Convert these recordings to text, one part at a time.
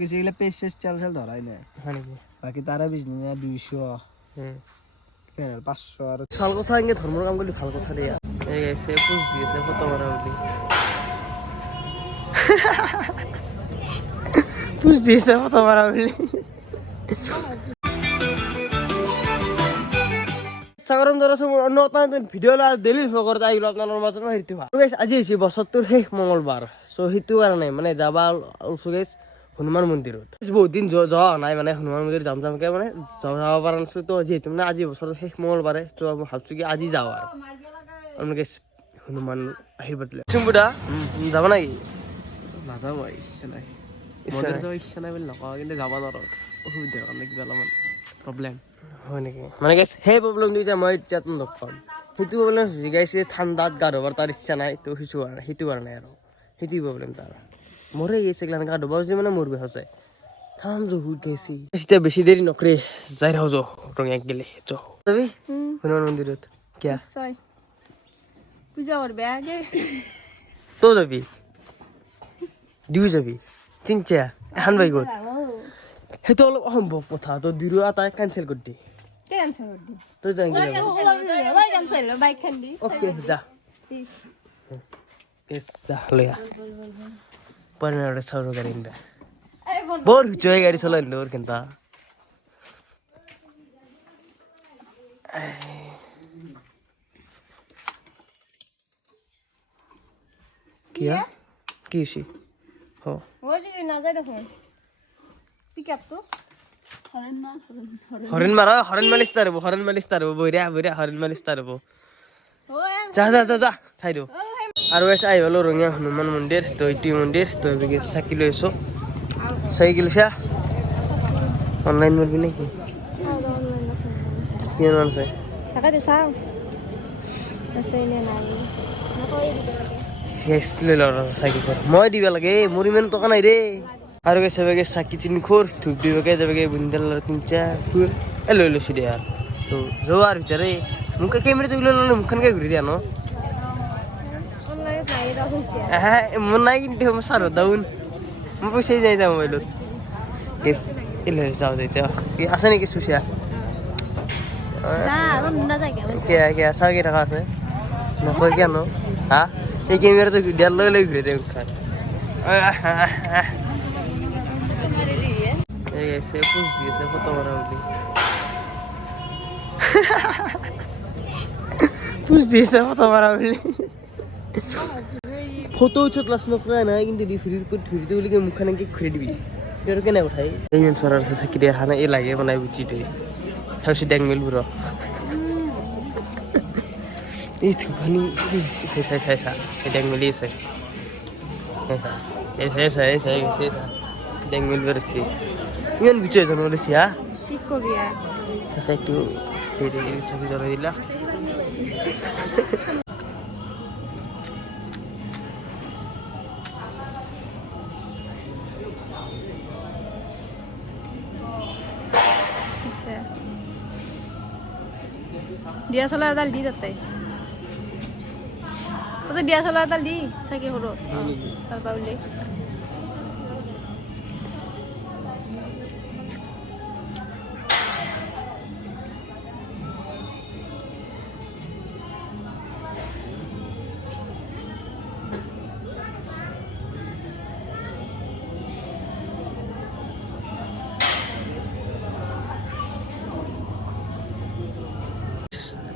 কিছু এগুলো পেজ শেষ চাল চাল ধরাই না বাকি তারা বিজনেস 200 500 আর ভাল কথা ইংগে ধর্মের কাম করলে ভাল কথা রে এই সে পুষ দিয়েছে ফটো মারা বলি পুষ দিয়েছে ফটো মারা বলি সাগরম দরস নতুন ভিডিও লা ডেলি ফকর আইলো আপনাদের মাঝে হেরিতে ভাল গাইস আজি হইছে বছরটোর শেষ মঙ্গলবার সো হিতু কারণে মানে যাবা অলসো গাইস হনুমান মন্দিৰত বহুত দিন যোৱা নাই মানে হনুমান মন্দিৰ যাম যামকে মানে যাব পৰা নাছিল তো যেহেতু মানে আজি বছৰৰ শেষ মঙ্গলবাৰে তো মই ভাবছো কি আজি যাওঁ আৰু আমি গাইস হনুমান আশীৰ্বাদ লৈ চুমবুদা যাব নাকি নাযাব ইচ্ছা নাই ইচ্ছা নাই বুলি নকওঁ কিন্তু যাব নোৱাৰো অসুবিধাৰ কাৰণে কিবা অলপমান প্ৰব্লেম হয় নেকি মানে গাইস সেই প্ৰব্লেমটো যে মই এতিয়া নকম সেইটো প্ৰব্লেম গাইছে ঠাণ্ডাত গা ধোৱাৰ তাৰ ইচ্ছা নাই তো সেইটো কাৰণে আৰু সেইটো প্ৰব্লেম তাৰ মরে গেছে গলান গা ধোবা যে মানে মরবে হচ্ছে থাম যো হুট গেছি এতিয়া বেশি দেরি নকরে যাই রাও যো রং এক গেলে যো যাবি হনুমান মন্দিরত কিয়া সই পূজা করবে আগে তো যাবি দিউ যাবি চিন্তা এখন বাই গল সেইটো অলপ অসম্ভৱ কথা তো দিৰু এটা ক্যান্সেল কৰি দি ক্যান্সেল কৰি দি তো যাই গেলে ওই ক্যান্সেল বাইক খান দি ওকে যা কেসা লয়া পরে সাউর গাড়িন দা বোর হুচয় গাড়ি চলাই লোর কেনতা কিয়া কিছি হো ওই যে না যায় দেখুন পিকআপ তো হরেন মালিশ তারবো বইরা হরেন মালিশ তারবো ওই যা যা যা যা খাই দিও আর ওই আই হলো রঙিয়া হনুমান মন্দির তো এইটি মন্দির তো এদিকে সাইকেল লইছো সাইকেল সা অনলাইন মারবি নাকি কি নাম আছে টাকা দে চাও আছে নে নাই হেস লইল সাইকেল কর মই দিবা লাগে মোর ইমান টাকা নাই রে আর ওই সবাইকে সাকি চিন খোর ঠুক দিবাকে যাবে বুন্দাল তিনটা ফুল এ লইলো সিডে আর তো জো আর বিচারে মুখে ক্যামেরা তো লইলো মুখখান কে ঘুরে দিয়া ন হ্যাঁ মন নাই কিন্তু সার দাউন মই পয়সা যাই যাম মোবাইলত কেস এলে যাও যাই যাও আছে নাকি সুশিয়া না যায় কে কে সাগে টাকা আছে নকয় কেন হ্যাঁ এই ক্যামেরা তো দেড় লই ঘুরে দে মুখখান এই সে পুষ দিয়েছে ফটো মারা বলি পুষ দিয়েছে ফটো মারা বলি ফটো উঠে ক্লাস নকরা না কিন্তু ফ্রিতে বলি মুখখানে কি খুঁড়ে দিবি এটা কেন উঠাই এই মেন সরার আছে সাকি দিয়ে হানা এ লাগে বানাই বুঝি দে হাউসি ড্যাং মিল বুড়ো এই থুখানি সাই এই ড্যাং মিলি আছে এই ড্যাং মিল বেরোচ্ছি ইমান বিচয় জন বলেছি হ্যাঁ কি করবি আর তাকে একটু দেরি ছবি জ্বলাই দিলা ডিএসএলআর দাল দি তাতে তো ডিএসএলআর দাল দি সাকি হলো তারপর উলি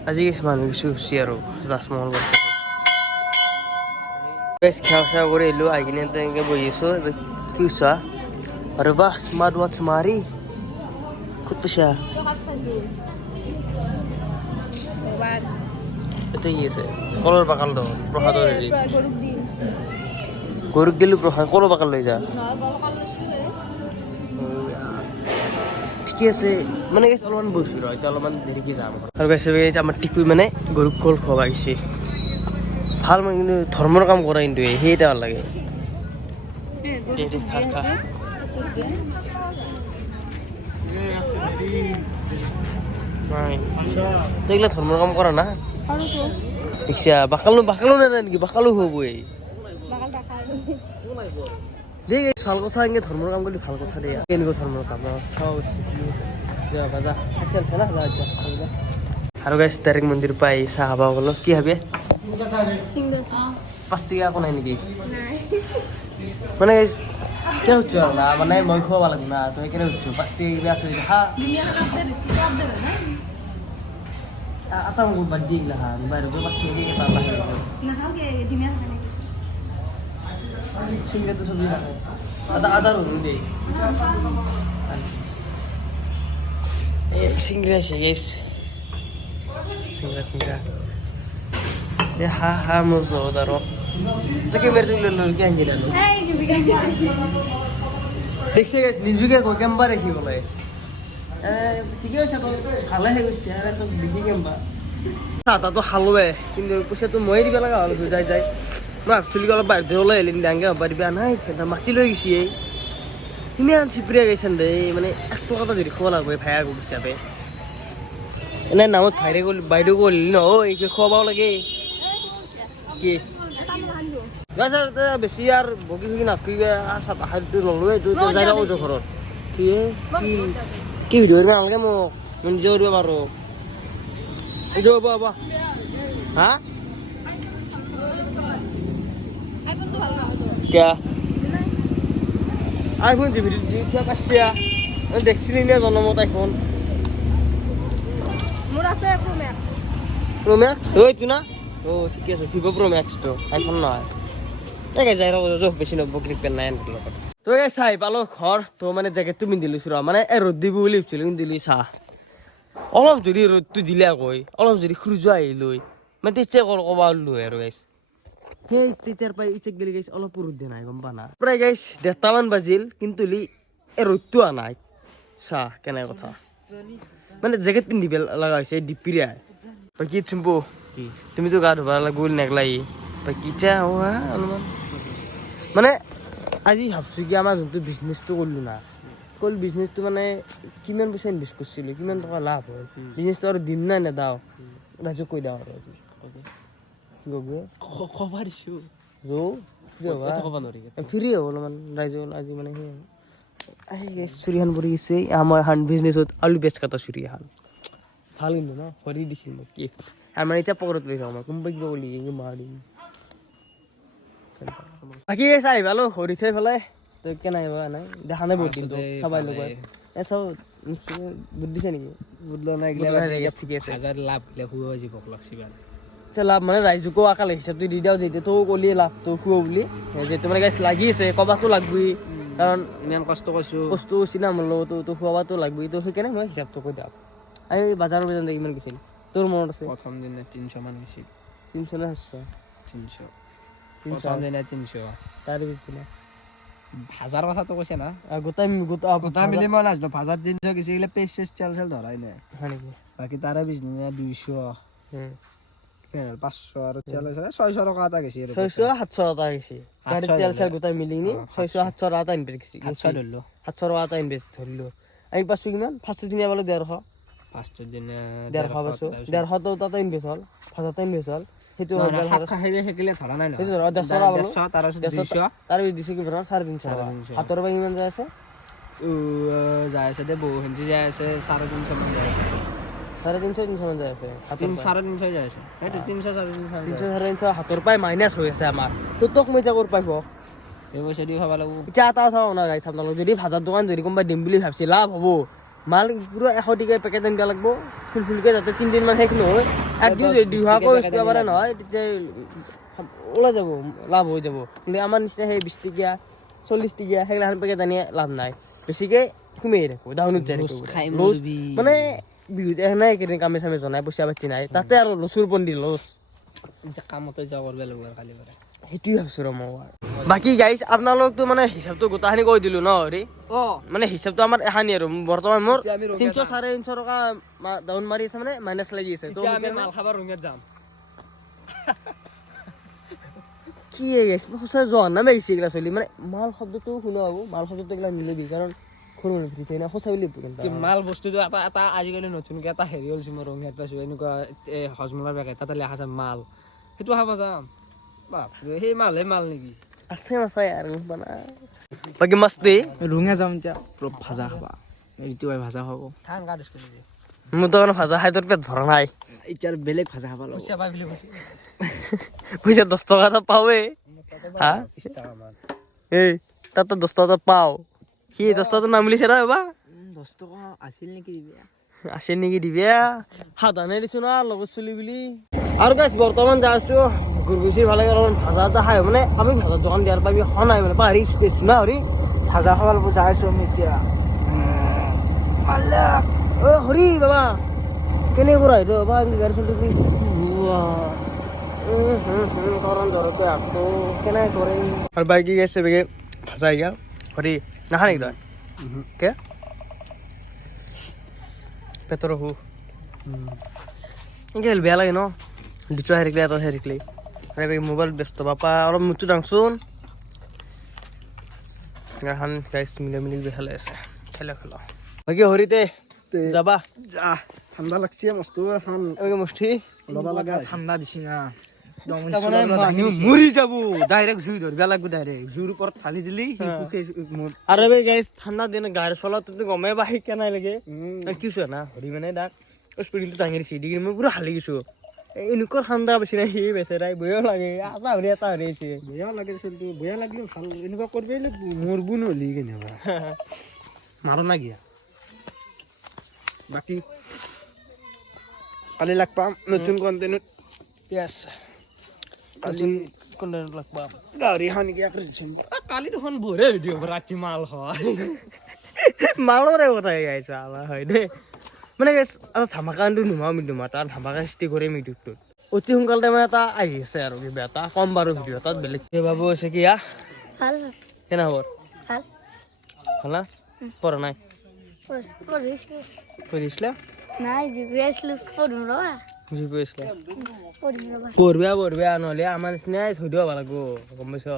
আজি কিছুমান কিছু খুচি আৰু ৰাজমহল বস্তু বেছ খাওয়া চাওয়া করে এলো আই কিনে তো এনেকে বই আছো কি চা আরে বাহ স্মার্ট ওয়াচ মারি খুব পয়সা এটা কি আছে কলৰ বাকাল দ প্ৰসাদৰ হেৰি গৰুক দিলো প্ৰসাদ কলৰ বাকাল লৈ যা ঠিকে আছে মানে গেছ অলপমান বসি ৰ এতিয়া অলপমান দেৰিকে যাম আৰু গেছে আমাৰ টিকুই মানে গৰুক কল খোৱা গৈছে ভাল মানে কিন্তু ধৰ্মৰ কাম কৰা কিন্তু সেইটা ভাল লাগে দেখলে ধৰ্মৰ কাম কৰা না দেখিছা বাকালো না নেকি বাকালো হবই দেই ভাল কথা এনেকৈ ধৰ্মৰ কাম কৰিলে ভাল কথা দেই কেনেকুৱা ধৰ্মৰ কাম চাওঁ আৰু গাইছ ডাইৰেক্ট মন্দিৰ পাই চাহ খাব গ'লো কি ভাবে পাঁচ টকীয়া একো নাই নেকি মানে কিয় সুধিছো আৰু না মানে মই খুৱাব লাগিব না তই কেনে সুধিছো 5 টকীয়া কিবা আছে হা আটা মোক বাদ দি গলা হা বাহিৰত 5 টকীয়া কেইটা সিংহাটো চব্জি নাখায় আদা রসুন দেই সিংড়া আছে গাইস সিংড়া এ হা মজা দারো তাকে মেরে দিল লড়কি আনজি না দেখছে গাইস নিজুকে কই কেমবা রাখি বলে ঠিক আছে তো ভালো হয়ে গেছে আর তো দেখি কেমবা তা তো হালবে কিন্তু পয়সা তো মই দিবা লাগা হল যাই মই ভাবছিলো অলপ বাহিৰতে ওলাই আহিলে ডাঙৰ হ'ব পাৰিবা নাই মাতি লৈ গৈছি ইমান চিপৰিয়া গৈছেন দে মানে 1 টকা এটা যদি খোৱা লাগব ভায়া গো হিচাপে এনে নামত ভাইৰে গ'ল বাইদেউ গ'লি ন এই খোৱাবাও লাগে কি গাছৰ বেছি আৰু বগি বগি নাথকিবা চাপ হাতটো নলৱে তো যাই যাও ঘৰত কি ভিডিঅ' কৰিব নালাগে মোক মই নিজে কৰিব পাৰো এইটো হ'ব হা क्या आईफोन जी क्या काशिया देखছিলি না জন্মত আইফোন মোৰ আছে Pro Max ওই তুই না ও ঠিক আছে Vivo Pro Max তো আইফোন না একে যাই রো বেশি নব ক্লিক পেন নাই আনকি লগত তো এই চাই পালো ঘর তো মানে জ্যাকেট তুমি দিলিছ ৰ মানে এ ৰদ দিব বুলি ভাবছিলো কিন্তু দিলি চা অলপ যদি ৰদটো দিলা কই অলপ যদি খুৰজো আহিলৈ মানে তেছে কবা লৈ আৰু গাইস সেই টিচাৰ পাই ইচেক গলি গাইছ অলপ ৰদ দিয়া নাই গম পা না প্ৰায় গাইছ 1:30 মান বাজিল কিন্তু লি এ ৰদটো আনাই চা কেনে কথা মানে জ্যাকেট পিন্ধিব লাগা হৈছে ডিপিৰিয়া বাকি চুম্পু তুমি তো গা ধুবা লাগল নেগলাই বাকি চা অলমান মানে আজি ভাবছো কি আমাৰ যোনটো বিজনেছটো কৰিলো না কল বিজনেছটো মানে কিমান পইচা ইনভেষ্ট কৰিছিলো কিমান টকা লাভ হয় বিজনেছটো আৰু দিন নাই নেদাও ৰাজু কৈ দাও আৰু আজি কি গগে খবৰছো জো এটা খবৰ নৰি ফ্ৰী হ'ব অলমান ৰাইজো আজি মানে হে আই চুৰিহান পৰি গেছে আমাৰ হান বিজনেছত আলু বেচ কাটা চুৰিহান ভাল কিন্তু না কৰি দিছিল মোক কি আমাৰ এটা পকৰত লৈ যাওঁ কোনবা কিবা বুলি মাৰি বাকি চাই ভালো হৰি থাই ফেলাই তো কেনে আহিবা নাই দেখা নাই বহুত কিন্তু সবাই লোক এ চাও বুদ্ধিছে নেকি বুদলা নাই গলে ঠিক আছে হাজাৰ লাভ হলে হুৱা জীৱক লাগছিবা লাভ মানে ৰাইজকো আকাল হিচাপটো দি দিও যেতে তো কলি লাভটো খুও বুলি যে তোমাৰ গাইছ লাগি আছে কবাটো লাগবই কাৰণ ইমান কষ্ট কৰিছি না মোৰ লগত তো খুৱাবাটো লাগবই তো সেইকাৰণে মই হিচাপটো কৈ দিও এই বাজাৰৰ বেজান ইমান গৈছিল তোৰ মনত আছে প্ৰথম দিন 300 মান গৈছিল 300 না 700 প্ৰথম দিন 300 তাৰ পিছদিন হাজাৰ কথা তো কৈছে না গোটা মিলি মই নাজনো হাজাৰ 300 গিছিলে পেজ চেল ধৰাই নাই হয় নেকি বাকি তাৰে বিজনেস 200 500 আৰু চেল 600 টকা এটা গেছি 600 700 টকা গেছি গাড়ী চেল গোটাই মিলিনি 600 700 টকা ইনভেস্ট গেছি 700 ধৰলো 700 টকা ইনভেস্ট ধৰলো আমি পাছু কিমান ফাৰ্ষ্ট দিন আবালে 150 ফাৰ্ষ্ট দিন 150 পাছু 150 তো তাতে ইনভেস্ট হল ফাৰ্ষ্ট ইনভেস্ট হল হেতু হাত খাইলে হেকিলে ধৰা নাই ন হেতু 150 টাকা 200 তাৰ দিছে কি ভৰা 350 হাতৰ বাই ইমান যায় আছে যায় আছে দে বহু হিন্দি যায় আছে 350 মান যায় আছে 350 মান যায় আছে 350 যায় আছে হেতু 300 হাতৰ পাই মাইনাস হৈ আছে আমাৰ তো তোক মই যা কৰ পাইব এই পইচা দি খাবা লাগব ইটা এটা চাও না গাইছ আপোনালোক যদি ভাজাৰ দোকান যদি কোনবা দিম বুলি ভাবছি লাভ হ'ব মাল পুরো 100 টাকা প্যাকেট আনবা লাগবো ফুলফুলকে যাতে 3 দিন মান শেষ নহয় একদিন যদি দিহা কো ইস্তা পারে নহয় তে ওলা যাব লাভ হৈ যাব কিন্তু আমাৰ নিচে সেই 20 টাকা 40 টাকা হেগলা প্যাকেট আনি লাভ নাই বেছিকে কমে ৰাখো ডাউনত যায় লস মানে বিহুত নাই কেনে কামে সামে জনাই পইচা বাচি নাই তাতে আৰু লসুৰ পন্দি লস কামতে যাব কৰবে লাগব কালি পৰা হেতুই ভাবছো ৰ মই বাকি গাইস আপোনালোক তো মানে হিচাপটো গোটাখানি কৈ দিলো ন হৰি মানে হিচাপটো আমাৰ এহানি আৰু বৰ্তমান মোৰ 300 350 টকা ডাউন মাৰি আছে মানে মাইনাস লাগি আছে তো আমি মাল খাবাৰ ৰুমত যাম কি গাইস হসা জন না মেছি গলা চলি মানে মাল শব্দটো শুনা হ'ব মাল শব্দটো গলা মিলবি কাৰণ খৰু ফ্রিছে না হসা বুলি কি মাল বস্তুটো এটা আজিকালি নতুনকে এটা হেৰি হল মোৰ ৰঙিয়াত পাইছো এনেকুৱা হজমলাৰ বেগে তাতে লেখা আছে মাল হেতু খাবা যাম বাপ ৰে হে মাল নেকি আছে মাথা আৰু বানা বাকি মস্তি ৰুঙে যাম এতিয়া ভাজা খাবা এইটো ভাজা খাব মোৰ তো মানে ভাজা খাই তোৰ পেট ভৰা নাই এতিয়া বেলেগ ভাজা খাবা পইচা 10 টকা এটা পাওৱে হা এই তাত 10 টকা পাও সি 10 টকা নামিলিছে ৰ বাবা 10 টকা আছিল নেকি দিবা আছে নেকি দিবে সাধানে দিছো না লগত চলি বুলি আৰু গাইছ বৰ্তমান যাই আছো গুৰগুচি ভালে অলপমান ভাজা এটা খাই মানে আমি ভাজা দোকান দিয়াৰ পৰা আমি খোৱা নাই মানে পাহৰি গৈছো না হৰি ভাজা খাব যাই আছো আমি এতিয়া মাল্লাক অ হৰি বাবা কেনে কৰা ৰ বাবা ইংগে গাড়ী চলি কি কৰন ধৰতে আটো কেনে কৰে আৰু বাইকি গেছে বেগে ভাজা গিয়া হৰি নাখা নেকি তই কে পেটৰ হু ইংগে বেয়া লাগে ন দিচা হেৰিকলে এটা হেৰিকলে আৰে বেগে মোবাইল ব্যস্ত বাপা অলপ মুটু ডাংচোন গাহান গাইছ মিলি বেখালে আছে খেলা খেলা বাকি হৰিতে যাবা ঠাণ্ডা লাগছে মস্ত এখন ওকে মুষ্টি লবা লাগা ঠাণ্ডা দিছি না মৰি যাব ডাইৰেক্ট জুই ধৰবা লাগব ডাইৰেক্ট জুইৰ ওপৰত ঢালি দিলি আৰু বে গাইছ ঠাণ্ডা দিন গাড়ী চলাত তো গমে বাহি কেনাই লাগে কি হৈছে না হৰি মানে ডাক স্পিডিংটো দাঙি দিছি ডিগ্ৰী মই পুৰা হালি গৈছো এনেকুৱা ঠাণ্ডা বেছি নাই সি বেচেৰাই বয়া লাগে এটা হৰিছে বেয়া লাগে বেয়া লাগলে ভাল এনেকুৱা কৰবি মৰবো নহলি কেনেবা মাৰো না গিয়া বাকি কালি লাগ পাম নতুন কন্টেন্ট ইয়েছ আজি কন্টেন্ট লাগ পাম গাড়ী খান কি কালি দেখোন বৰে ভিডিঅ' ৰাতি মাল হয় মালৰে কথা গাইছা হয় দেই মানে ধামাকাটো নোহোৱা মিডিয়াম তাৰ ধামাকা সৃষ্টি কৰে মিডিয়াটোত অতি সোনকালে মানে এটা আহি আছে আৰু কিবা এটা কম বাৰু ভিডিঅ' তাত বেলেগ বাবু আছে কি ভাল কেনে খবৰ ভাল ভাল না পঢ়া নাই পঢ়িছিলো পঢ়িছিলা নাই জিবি আছিলো পঢ়িম ৰবা জি পঢ়িছিলা পঢ়িম ৰবা পঢ়বা নহ'লে আমাৰ নিচিনাই থৈ দিব লাগিব গম পাইছ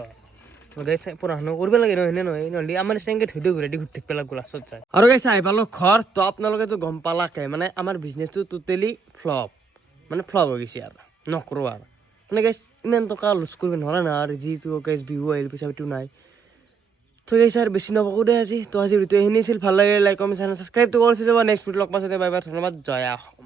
গাইছে পঢ়া শুনা কৰিব লাগে নহয় নহয় নহ'লে আমাৰ নিচিনাকৈ থৈ দিওঁ ঘূৰাই দি ঘূৰি থাকিব লাগিব লাষ্টত যায় আৰু গাইছে আহি পালোঁ ঘৰ তো আপোনালোকেতো গম পালাকে মানে আমাৰ বিজনেছটো টোটেলি ফ্লপ মানে ফ্লপ হৈ গৈছে আৰু নকৰোঁ আৰু মানে গাইছ ইমান টকা লছ কৰিব নোৱাৰা না আৰু যিটো গাইছ বিহু আহিল পইচা পাতিও নাই তো গাইছ আৰু বেছি নকওঁ দে আজি তো আজি ভিডিঅ' এইখিনি আছিল ভাল লাগে লাইক কমেণ্ট চেনেল ছাবস্ক্ৰাইবটো কৰি থৈ যাব নেক্সট ভিডিঅ' লগ পাইছোঁ বাই বাই ধন্যবাদ জয় অসম।